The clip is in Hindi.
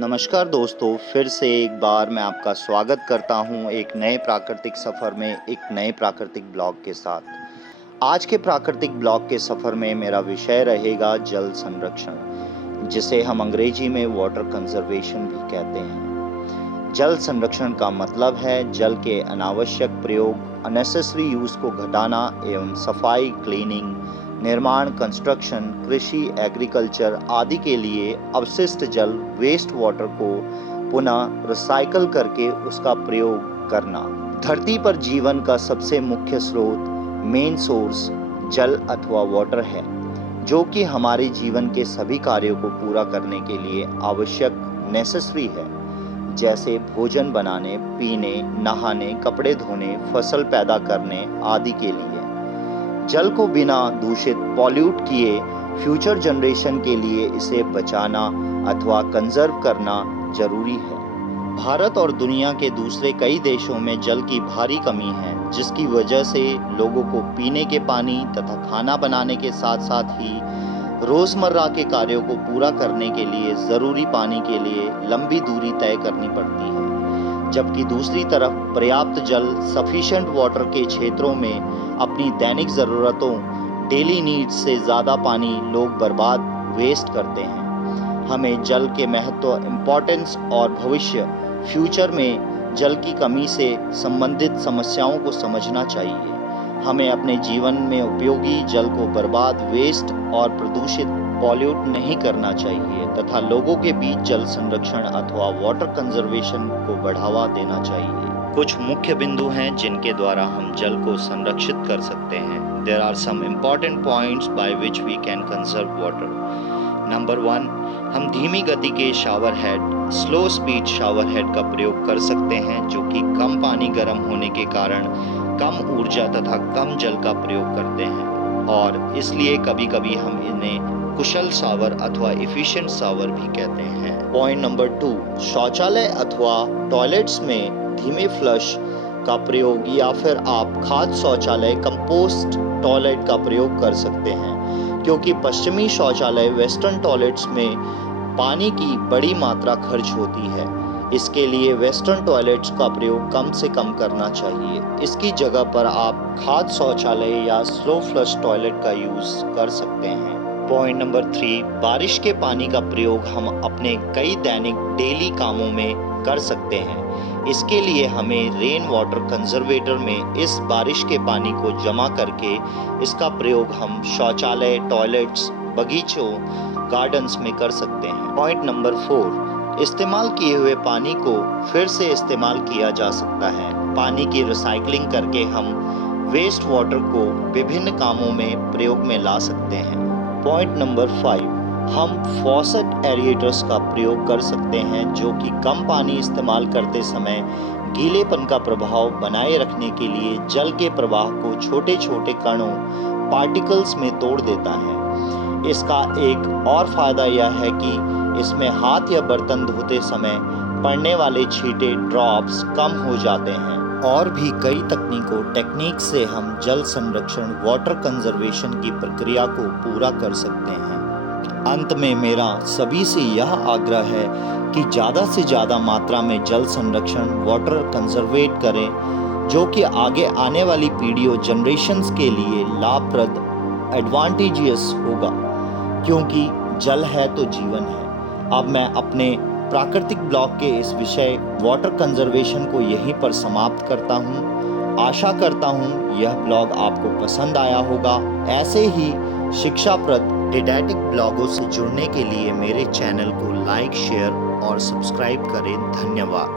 नमस्कार दोस्तों, फिर से एक बार मैं आपका स्वागत करता हूं एक नए प्राकृतिक सफ़र में, एक नए प्राकृतिक ब्लॉग के साथ। आज के प्राकृतिक ब्लॉग के सफ़र में मेरा विषय रहेगा जल संरक्षण, जिसे हम अंग्रेजी में वाटर कंजर्वेशन भी कहते हैं। जल संरक्षण का मतलब है जल के अनावश्यक प्रयोग, अननेसेसरी यूज़ को घटाना एवं सफाई, क्लीनिंग, निर्माण, कंस्ट्रक्शन, कृषि, एग्रीकल्चर आदि के लिए अवशिष्ट जल, वेस्ट वाटर को पुनः रिसाइकल करके उसका प्रयोग करना। धरती पर जीवन का सबसे मुख्य स्रोत, मेन सोर्स जल अथवा वाटर है, जो कि हमारे जीवन के सभी कार्यों को पूरा करने के लिए आवश्यक नेसेसरी है, जैसे भोजन बनाने, पीने, नहाने, कपड़े धोने, फसल पैदा करने आदि के लिए। जल को बिना दूषित, पॉल्यूट किए फ्यूचर जनरेशन के लिए इसे बचाना अथवा कंजर्व करना जरूरी है। भारत और दुनिया के दूसरे कई देशों में जल की भारी कमी है, जिसकी वजह से लोगों को पीने के पानी तथा खाना बनाने के साथ साथ ही रोजमर्रा के कार्यों को पूरा करने के लिए जरूरी पानी के लिए लंबी दूरी तय करनी पड़ती है। जबकि दूसरी तरफ पर्याप्त जल, सफिशिएंट वाटर के क्षेत्रों में अपनी दैनिक ज़रूरतों, डेली नीड्स से ज़्यादा पानी लोग बर्बाद, वेस्ट करते हैं। हमें जल के महत्व, इम्पोर्टेंस और भविष्य, फ्यूचर में जल की कमी से संबंधित समस्याओं को समझना चाहिए। हमें अपने जीवन में उपयोगी जल को बर्बाद, वेस्ट और प्रदूषित, पॉल्यूट नहीं करना चाहिए तथा लोगों के बीच जल संरक्षण अथवा वाटर कंजर्वेशन को बढ़ावा देना चाहिए। कुछ मुख्य बिंदु हैं जिनके द्वारा हम जल को संरक्षित कर सकते हैं। There are some important points by which we can conserve water. Number 1, हम धीमी गति के shower head, slow speed shower head का प्रयोग कर सकते हैं, जो कि कम पानी गर्म होने के कारण कम ऊर्जा तथा कम जल का प्रयोग करते हैं और इसलिए कभी-कभी हम इन्हें कुशल शावर अथवा एफिशिएंट शावर भी कहते हैं। पॉइंट नंबर 2, शौचालय अथवा टॉयलेट्स में धीमे फ्लश का प्रयोग या फिर आप खाद शौचालय, कंपोस्ट टॉयलेट का प्रयोग कर सकते हैं, क्योंकि पश्चिमी शौचालय, वेस्टर्न टॉयलेट्स में पानी की बड़ी मात्रा खर्च होती है। इसके लिए वेस्टर्न टॉयलेट्स का प्रयोग कम से कम करना चाहिए। इसकी जगह पर आप खाद शौचालय या स्लो फ्लश टॉयलेट का यूज़ कर सकते हैं। पॉइंट नंबर 3, बारिश के पानी का प्रयोग हम अपने कई दैनिक डेली कामों में कर सकते हैं। इसके लिए हमें रेन वाटर कंजर्वेटर में इस बारिश के पानी को जमा करके इसका प्रयोग हम शौचालय, टॉयलेट्स, बगीचों, गार्डन्स में कर सकते हैं। पॉइंट नंबर 4, इस्तेमाल किए हुए पानी को फिर से इस्तेमाल किया जा सकता है। पानी की रिसाइकलिंग करके हम वेस्ट वाटर को विभिन्न कामों में प्रयोग में ला सकते हैं। पॉइंट नंबर 5, हम फॉसेट एरिएटर्स का प्रयोग कर सकते हैं, जो कि कम पानी इस्तेमाल करते समय गीलेपन का प्रभाव बनाए रखने के लिए जल के प्रवाह को छोटे छोटे कणों, पार्टिकल्स में तोड़ देता है। इसका एक और फायदा यह है कि इसमें हाथ या बर्तन धोते समय पड़ने वाले छींटे, ड्रॉप्स कम हो जाते हैं। और भी कई टेक्निक से हम जल संरक्षण, वाटर कंजर्वेशन की प्रक्रिया को पूरा कर सकते हैं। अंत में मेरा सभी से यह आग्रह है कि ज़्यादा से ज़्यादा मात्रा में जल संरक्षण, वाटर कंजर्वेट करें, जो कि आगे आने वाली पीढ़ियों, जनरेशन्स के लिए लाभप्रद, एडवांटेजियस होगा, क्योंकि जल है तो जीवन है। अब मैं अपने प्राकृतिक ब्लॉग के इस विषय वाटर कंजर्वेशन को यहीं पर समाप्त करता हूँ। आशा करता हूँ यह ब्लॉग आपको पसंद आया होगा। ऐसे ही शिक्षाप्रद डिडैक्टिक ब्लॉगों से जुड़ने के लिए मेरे चैनल को लाइक, शेयर और सब्सक्राइब करें। धन्यवाद।